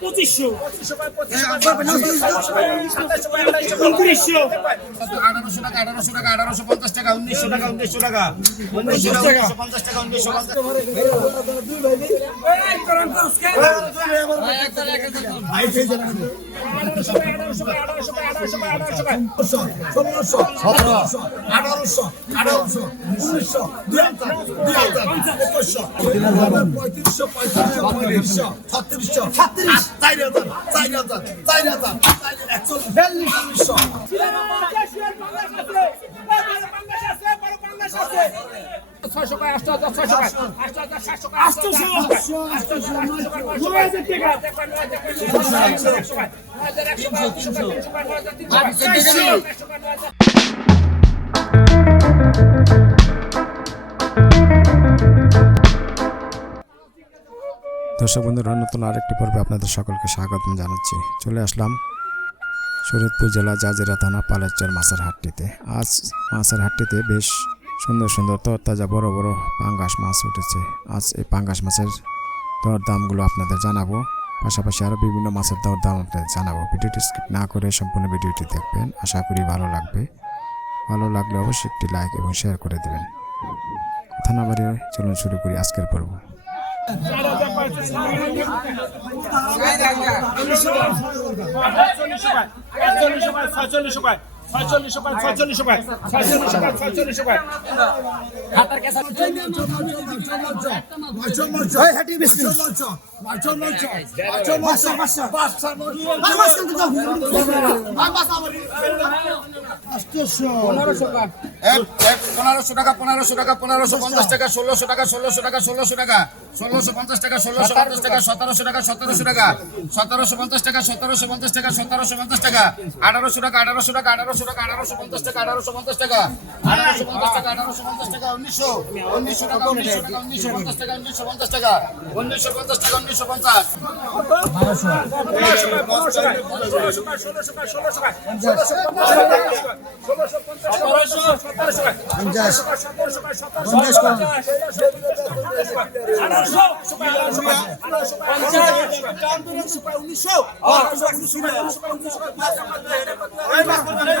পঁচিশশো আঠারোশো টাকা আঠারোশো টাকা আঠারোশো পঞ্চাশ টাকা উনিশশো টাকা উনিশশো টাকা উনিশশো টাকা পঞ্চাশ টাকা উনিশশো পঞ্চাশ ষোলোশো সতেরোশো আঠারোশো আঠারোশো উনিশশো দুই হাজার দুই হাজার একুশশো পঁয়ত্রিশশো পঁয়ত্রিশশো পঁয়ত্রিশশো ছত্রিশশো সাতত্রিশ চার হাজার চার হাজার চার হাজার একচল্লিশশো ছয়শো পায় আটশো হাজার ছয়শো পায়। আটশো। হাজার সাতশো পায়। আটশো। হাজার আটশো হাজার নয় হাজার টাকা দর্শক বন্ধুরা, নতুন আরেকটি পর্বে আপনাদের সকলকে স্বাগতম জানাচ্ছি। চলে আসলাম শরীয়তপুর জেলা জাজিরা থানা পালেচর মাছের হাটটিতে আজ মাছের হাটটিতে বেশ সুন্দর সুন্দর তরতাজা বড় বড় পাঙ্গাস মাছ উঠেছে। আজ এই পাঙ্গাস মাছের দর দামগুলো আপনাদের জানাব। পাশাপাশি আরও বিভিন্ন মাছের দর দাম আপনাদের জানাব। ভিডিওটি স্কিপ না করে সম্পূর্ণ ভিডিওটি দেখবেন। আশা করি ভালো লাগবে। ভালো লাগলে অবশ্যই একটি লাইক এবং শেয়ার করে দেবেন। কথা না বাড়িয়ে চলুন শুরু করি আজকের পর্ব। পনেরোশো টাকা পনেরোশো টাকা পনেরোশো পঞ্চাশ টাকা ষোলোশো টাকা ষোলোশো টাকা ষোলোশো টাকা ষোলোশো পঞ্চাশ টাকা ষোলোশো পঞ্চাশ টাকা সতেরোশো টাকা সতেরোশো টাকা সতেরোশো পঞ্চাশ টাকা সতেরোশো পঞ্চাশ টাকা সতেরোশো পঞ্চাশ টাকা আঠারোশো টাকা আঠারোশো টাকা আঠারোশো টাকা আঠারোশো পঞ্চাশ টাকা আঠারোশো পঞ্চাশ টাকা আঠারোশো পঞ্চাশ টাকা আঠারোশো পঞ্চাশ টাকা উনিশশো উনিশশো টাকা উনিশশো টাকা উনিশশো পঞ্চাশ টাকা উনিশশো পঞ্চাশ টাকা উনিশশো পঞ্চাশ টাকা উনিশশো পঞ্চাশ পঞ্চাশ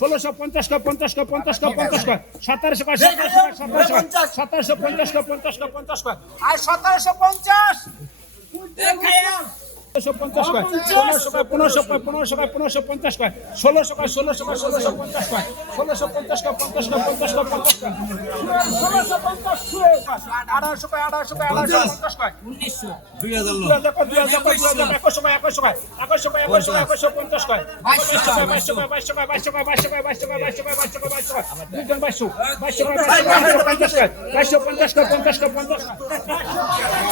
ষোলোশো পঞ্চাশ কয় পঞ্চাশ কয় পঞ্চাশ কয় পঞ্চাশ কয় সতেরোশো কয় সতেরোশো পঞ্চাশ কয় পঞ্চাশ কয় পঞ্চাশ কয় আর সতেরোশো পঞ্চাশ পঞ্চাশ কয় পনেরোশো কয় পনেরোশো কয় পনেরোশো কয় পনেরোশো পঞ্চাশ কয় ষোলোশো কয় ষোলোশো কয় ষোলোশো পঞ্চাশ কয় ষোলোশো পঞ্চাশ কয় পঞ্চাশ কয় পঞ্চাশ কয় পঞ্চাশ কয় ষোলোশো পঞ্চাশ আঠারোশো কয় আঠারোশো কয় আঠারোশো পঞ্চাশ কয় উনিশশো দুই হাজার কয় দুই হাজার কয় দুই হাজার একুশশো কয় একুশশো কয় একুশশো কয় একুশশো কয় একুশশো পঞ্চাশ কয় বাইশশো কয় বাইশশো কয় বাইশশো কয় বাইশশো কয় বাইশশো কয় বাইশশো কয় বাইশশো কয় বাইশশো কয় বাইশশো কয় দুজন বাইশশো বাইশশো কয় বাইশশো পঞ্চাশ কয় বাইশশো পঞ্চাশ কয় পঞ্চাশ কয় পঞ্চাশ কয়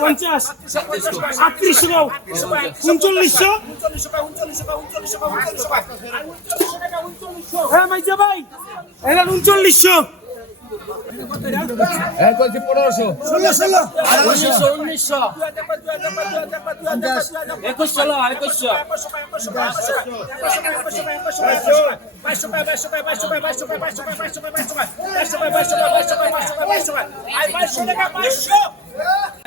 পঞ্চাশ আটত্রিশশো উনচল্লিশশো। হ্যাঁ মাইজা ভাই এটা উনচল্লিশশো। বাইশো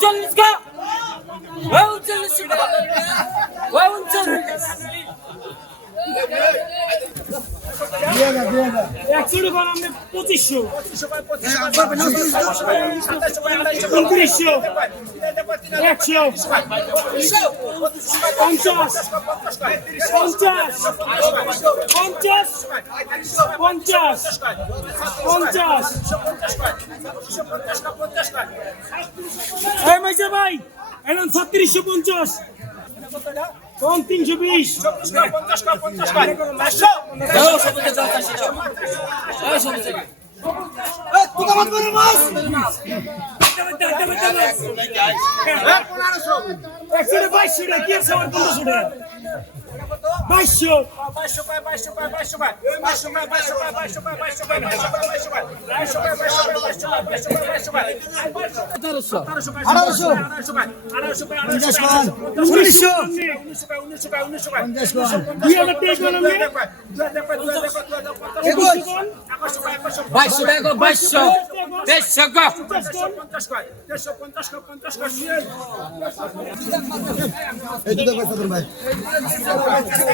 চল্লিশ কা চল্লিশ চল্লিশ পঁচিশশো উনত্রিশশো একশো পঞ্চাশ পঞ্চাশ পঞ্চাশ পঞ্চাশ পঞ্চাশ ভাই এখন ছত্রিশশো পঞ্চাশ কোন তিনশো বিশ। বাইশশো টাকা কি আছে আমার পনেরোশো কয় পনেরোশো পঞ্চাশ কয় ষোলোশো কয় ষোলোশো কয় ষোলোশো কয় ষোলোশো পঞ্চাশ কয় পঞ্চাশ কয় পঞ্চাশ কয় আর ষোলোশো পঞ্চাশ আড়াইশো কয় তিন হাজার কয় তিন হাজার কয় তিন হাজার কয় পঁয়ত্রিশ কয় পঁয়ত্রিশ কয় ছত্রিশ কয় ছত্রিশ কয় ছত্রিশ কয় ছত্রিশ কয় সাতত্রিশ কয় সাতত্রিশ কয় আটত্রিশ কয় আটত্রিশ কয় আটত্রিশ কয় কয় আটত্রিশ কয় আটত্রিশ কয় আটত্রিশ কয় উনচল্লিশ কয়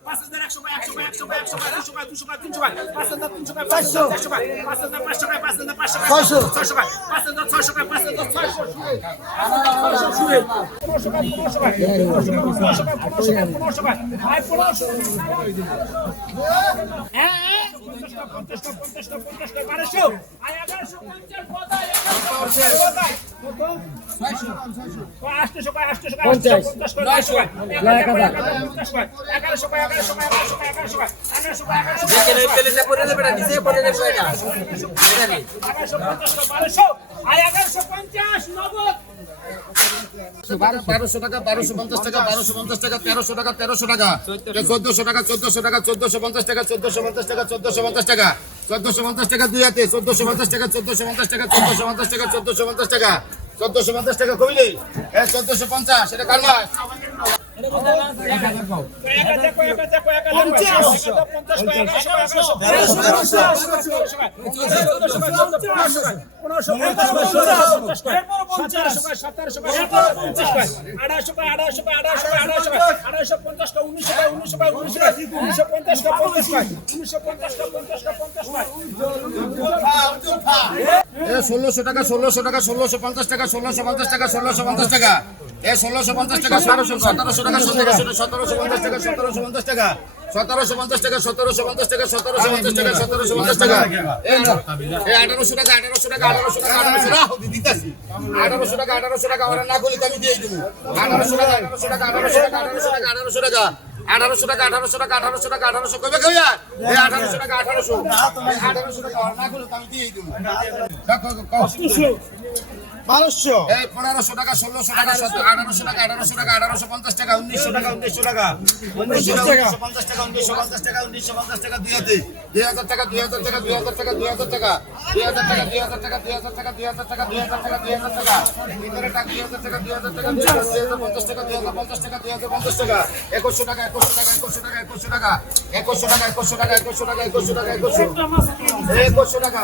পাঁচ হাজার একশো পায় একশো পায় একশো পায় একশো পায় দুশো পায় দুশো পায় তিনশো পায় পাঁচ হাজার তিনশো পায় পাঁচশো চারশো পায় পাঁচ হাজার পাঁচশো পায় পাঁচ হাজার পাঁচশো পায় ছয়শো পায় পাঁচ হাজার ছয়শো পায় পাঁচ হাজার ছয়শো ছয়শো শুনে পনেরোশো পায় পনেরোশো পায় পনেরোশো পায় পঞ্চাশ পঞ্চাশ পঞ্চাশ পায় বারোশো টাকা বারোশো পঞ্চাশ টাকা বারোশো পঞ্চাশ টাকা তেরোশো টাকা তেরোশো টাকা চোদ্দশো টাকা চোদ্দশো টাকা চোদ্দশো পঞ্চাশ টাকা চোদ্দশো পঞ্চাশ টাকা পঞ্চাশ টাকা চোদ্দশো পঞ্চাশ টাকা দুই হাতে চোদ্দশো পঞ্চাশ টাকা চোদ্দশো পঞ্চাশ টাকা চোদ্দশো পঞ্চাশ টাকা চোদ্দশো পঞ্চাশ টাকা চোদ্দশো পঞ্চাশ টাকা কমিলি হ্যাঁ চোদ্দশো পঞ্চাশ এটা কার ষোলোশো টাকা ষোলোশো টাকা, ষোলোশো পঞ্চাশ টাকা, ষোলোশো পঞ্চাশ টাকা, ষোলোশো পঞ্চাশ টাকা, এ ষোলোশো পঞ্চাশ টাকা সতেরোশো টাকা সতেরোশো সতেরোশো পঞ্চাশ টাকা সতেরোশো পঞ্চাশ টাকা সতেরোশো পঞ্চাশ টাকা সতেরোশো পঞ্চাশ টাকা সতেরোশো পঞ্চাশ টাকা সতেরোশো পঞ্চাশ টাকা এই আঠারোশো টাকা আঠারোশো টাকা আঠারোশো টাকা আঠারোশো টাকা আঠারোশো টাকা টাকা ওরা না করলে আমি দিয়ে দেবো আঠারোশো টাকা আঠারোশো টাকা আঠারোশো টাকা আঠারোশো টাকা আঠারোশো টাকা আঠারোশো টাকা আঠারোশো টাকা আঠারোশো টাকা আঠারোশো কবে এই আঠারোশো টাকা আঠারোশো আঠারোশো টাকা না করলে আমি দিয়ে দেবো দেখো, দেখো, বারোশো এই পনেরোশো টাকা ষোলোশো টাকা সতেরো আঠারোশো টাকা আঠারোশো টাকা আঠারোশো পঞ্চাশ টাকা উনিশশো টাকা উনিশশো টাকা উনিশশো টাকা পঞ্চাশ টাকা উনিশশো পঞ্চাশ টাকা উনিশশো পঞ্চাশ টাকা দুই হাতে দুই হাজার টাকা দুই হাজার টাকা দুই হাজার টাকা দুই হাজার টাকা দুই হাজার টাকা দুই হাজার টাকা দুই হাজার টাকা দুই হাজার টাকা দুই হাজার টাকা দুই হাজার টাকা ভিতরে টাকা দুই হাজার টাকা দুই হাজার টাকা দুই হাজার পঞ্চাশ টাকা দুই হাজার পঞ্চাশ টাকা দুই হাজার পঞ্চাশ টাকা একুশশো টাকা একুশশো টাকা একুশশো টাকা একুশশো টাকা একুশশো টাকা একুশশো টাকা একুশশো টাকা একুশশো টাকা একুশশো একুশশো টাকা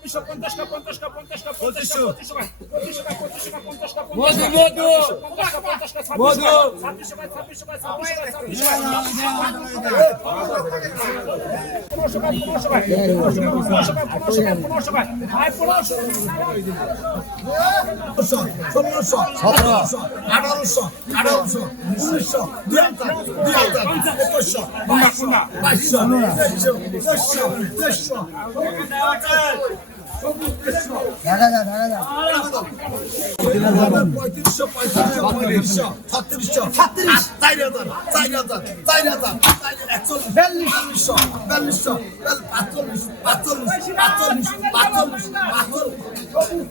চব্বিশশো পঞ্চাশ টাকা পঞ্চাশ টাকা পঞ্চাশ টাকা পঞ্চাশ টাকা পঁচিশ টাকা পঁচিশ টাকা পঁচিশ টাকা পঞ্চাশ টাকা মধু, পঞ্চাশ মধু। টাকা পঞ্চাশ টাকা ছাব্বিশ টাকা ছাব্বিশ টাকা ছাব্বিশ টাকা ছাব্বিশ টাকা ছাব্বিশ টাকা। পনেরোশো টাকা পনেরোশো টাকা পনেরোশো টাকা পনেরোশো টাকা পনেরোশো টাকা পনেরোশো টাকা আয় পনেরোশো ষোলোশো আঠারোশো আঠারোশো উনিশশো দুই হাজার দুই হাজার একুশশো বাইশশো বাইশশো তেইশশো তেইশশো তেইশশো পঁয়ত্রিশশো পঁয়ত্রিশশো ছত্রিশশো সাতত্রিশ চার হাজার চার হাজার চার হাজার একচল্লিশ বিয়াল্লিশশো বিয়াল্লিশশো পাঁচচল্লিশ পাঁচচল্লিশ পাঁচচল্লিশ পাঁচচল্লিশ পাঁচচল্লিশ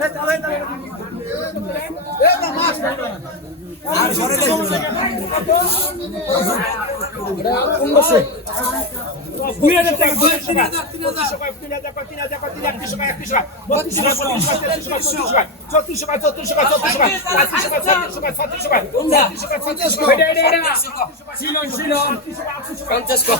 Eita, eita, eita! Eita, macho! দুই হাজার টাকা দুই হাজার টাকা তিন হাজার টাকা তিন হাজার টাকা তিন টাকা একত্রিশশো টাকা বত্রিশশো টাকা বত্রিশশো টাকা তেত্রিশশো টাকা চৌত্রিশশো টাকা চৌত্রিশশো টাকা শিলন শিলন পঞ্চাশ দেবো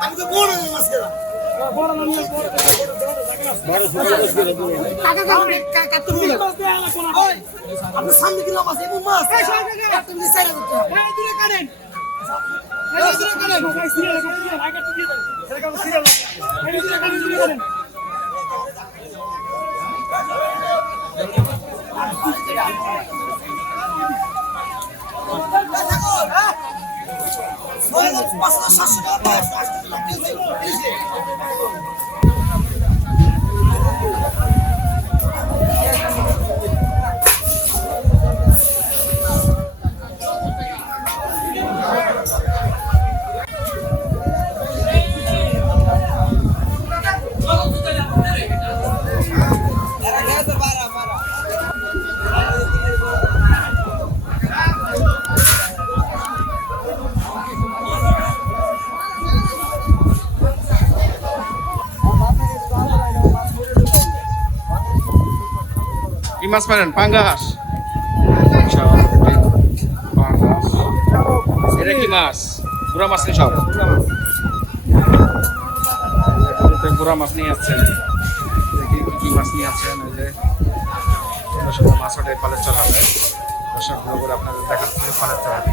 আমি তো বড় মাছ আপনি সামনে কিলো মাছ এমন মাছ কাটেন এই দূরে পাঁচ হাজার সাতশো টাকা মাছ পারেন পাঙ্গাস। এটা কি মাছ? গুড়া মাছ সব? গুড়া মাছ নিয়ে কি মাছ নিয়ে মাছ ঘুরে ঘুরে আপনাদের দেখাচ্ছে, পালের চড়াবে